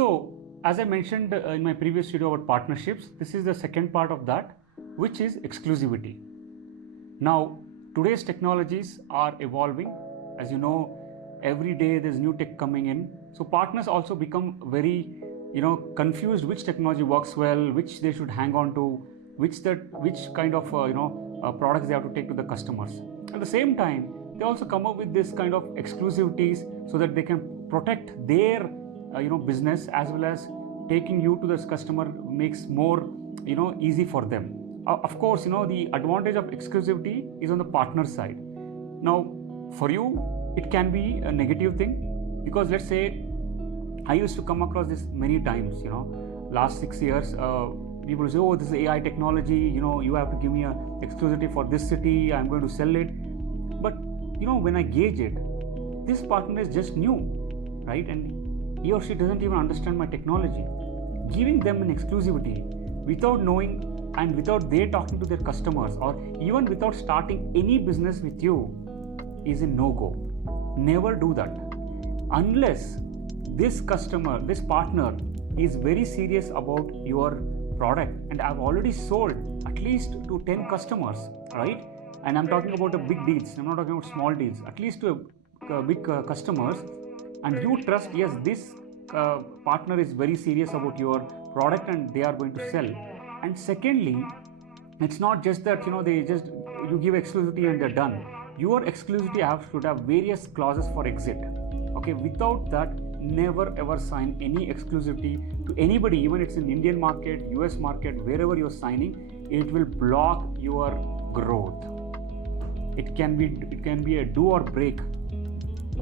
So, as I mentioned in my previous video about partnerships, this is the second part of that, which is exclusivity. Now, today's technologies are evolving. As you know, every day there's new tech coming in. So partners also become very, confused which technology works well, which they should hang on to, which kind of products they have to take to the customers. At the same time, they also come up with this kind of exclusivities so that they can protect their business, as well as taking you to this customer makes more easy for them. Of course, the advantage of exclusivity is on the partner side. Now, for you, it can be a negative thing, because let's say I used to come across this many times. Last 6 years, people say, "Oh, this is AI technology. You have to give me a exclusivity for this city. I'm going to sell it." But when I gauge it, this partner is just new, right? And he or she doesn't even understand my technology. Giving them an exclusivity without knowing and without they talking to their customers, or even without starting any business with you, is a no-go. Never do that unless this partner is very serious about your product, and I've already sold at least to 10 customers, right? And I'm talking about the big deals, I'm not talking about small deals, at least to big customers. And you trust, yes, this partner is very serious about your product and they are going to sell. And secondly, it's not just that you give exclusivity and they're done. Your exclusivity should have various clauses for exit. Okay, without that, never ever sign any exclusivity to anybody, even it's in Indian market, US market, wherever you're signing. It will block your growth. It can be a do or break.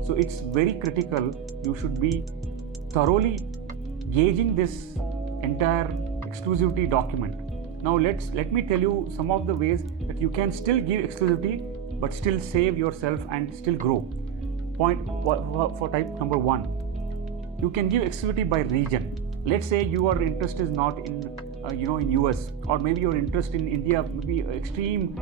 So it's very critical. You should be thoroughly gauging this entire exclusivity document. Now let me tell you some of the ways that you can still give exclusivity but still save yourself and still grow. Point for type number 1, you can give exclusivity by region. Let's say your interest is not in in US, or maybe your interest in India, maybe extreme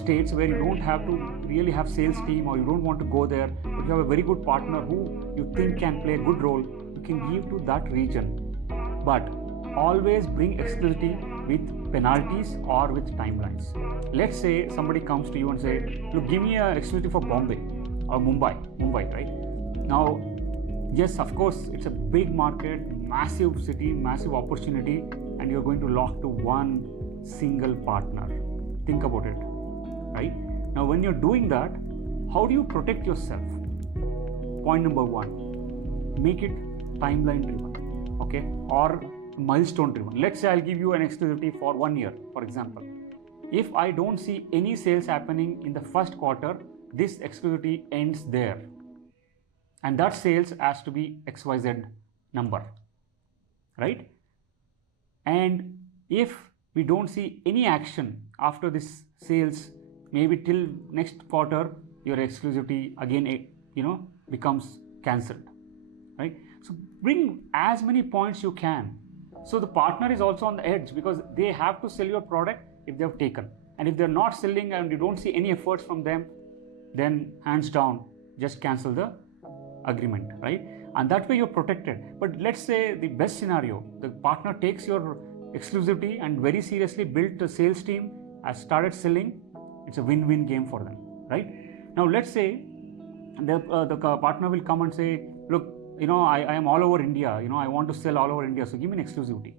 states where you don't have to really have sales team, or you don't want to go there, but you have a very good partner who you think can play a good role. You can give to that region, but always bring exclusivity with penalties or with timelines. Let's say somebody comes to you and say, "Look, give me an exclusivity for Bombay or Mumbai, right?" Now, yes, of course, it's a big market, massive city, massive opportunity, and you're going to lock to one single partner. Think about it, right? Now, when you're doing that, how do you protect yourself? Point number 1, make it timeline driven, okay, or milestone driven. Let's say I'll give you an exclusivity for 1 year, for example. If I don't see any sales happening in the first quarter, this exclusivity ends there. And that sales has to be XYZ number, right? And if we don't see any action after this sales, maybe till next quarter, your exclusivity again, becomes cancelled, right? So bring as many points you can. So the partner is also on the edge, because they have to sell your product if they have taken. And if they're not selling and you don't see any efforts from them, then hands down, just cancel the agreement, right? And that way you're protected. But let's say the best scenario, the partner takes your exclusivity and very seriously built a sales team, has started selling. It's a win-win game for them, right? Now let's say the partner will come and say, "Look, I am all over India, I want to sell all over India, so give me an exclusivity."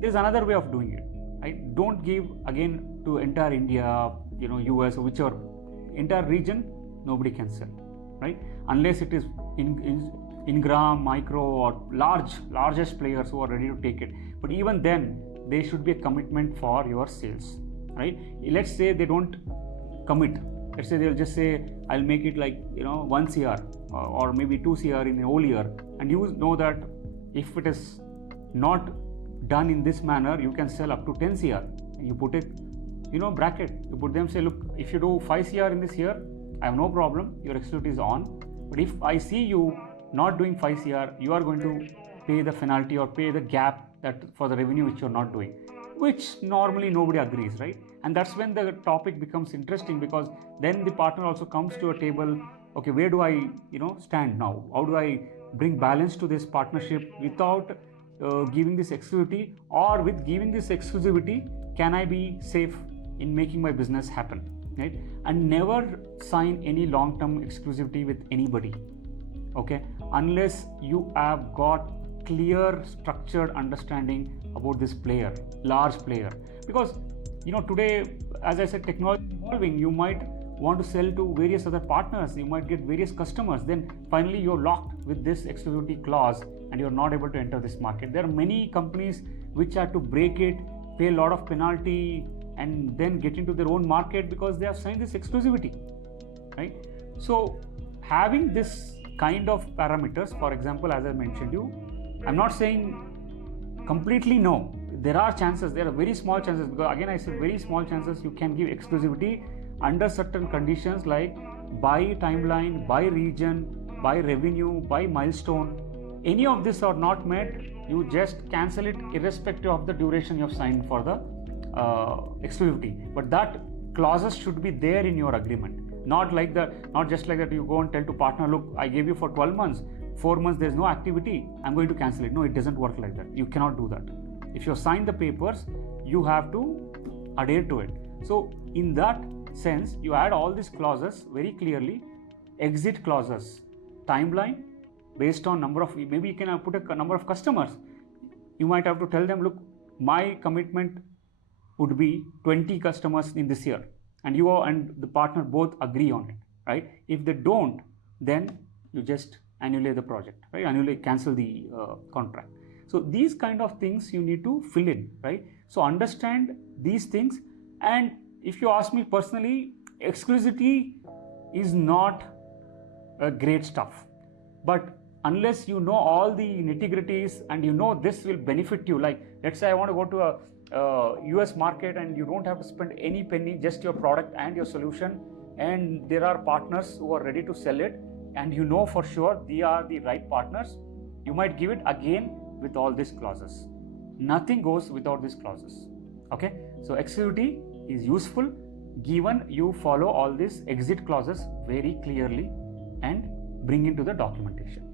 There's another way of doing it, right? Don't give again to entire India, US, or whichever entire region. Nobody can sell, right? Unless it is Ingram, Micro, or largest players who are ready to take it. But even then, there should be a commitment for your sales, right? Let's say they don't commit. Let's say they'll just say, "I'll make it like 1 CR or maybe 2 CR in a whole year," and you know that if it is not done in this manner, you can sell up to 10 CR. And you put it, bracket. You put them, say, "Look, if you do 5 CR in this year, I have no problem. Your exclusivity is on. But if I see you not doing 5 CR, you are going to pay the penalty or pay the gap that for the revenue which you're not doing," which normally nobody agrees, right? And that's when the topic becomes interesting, because then the partner also comes to a table. Okay, where do I stand now? How do I bring balance to this partnership without giving this exclusivity, or with giving this exclusivity, can I be safe in making my business happen, right? And never sign any long-term exclusivity with anybody, okay, unless you have got clear structured understanding about this player, large player. Because today, as I said, technology is evolving. You might want to sell to various other partners, you might get various customers, then finally you're locked with this exclusivity clause and you're not able to enter this market. There are many companies which had to break it, pay a lot of penalty, and then get into their own market because they have signed this exclusivity, right? So having this kind of parameters, for example, as I mentioned you, I'm not saying completely no. There are chances, there are very small chances, because again I said very small chances you can give exclusivity under certain conditions, like by timeline, by region, by revenue, by milestone. Any of this are not met, you just cancel it irrespective of the duration you have signed for the exclusivity. But that clauses should be there in your agreement. Not like that, not just like that you go and tell to partner, look, I gave you for 12 months, 4 months there's no activity, I'm going to cancel it. No, it doesn't work like that. You cannot do that. If you sign the papers, you have to adhere to it. So in that sense, you add all these clauses very clearly. Exit clauses, timeline based on number of, maybe you can put a number of customers. You might have to tell them, look, my commitment would be 20 customers in this year, and you and the partner both agree on it, right? If they don't, then you just annulate the project, right? Annulate, cancel the contract. So these kind of things you need to fill in, right? So understand these things. And if you ask me personally, exclusivity is not a great stuff, but unless you know all the nitty-gritties and you know this will benefit you, like let's say I want to go to a US market and you don't have to spend any penny, just your product and your solution, and there are partners who are ready to sell it, and you know for sure they are the right partners, you might give it again with all these clauses. Nothing goes without these clauses, okay? So exclusivity is useful given you follow all these exit clauses very clearly and bring into the documentation.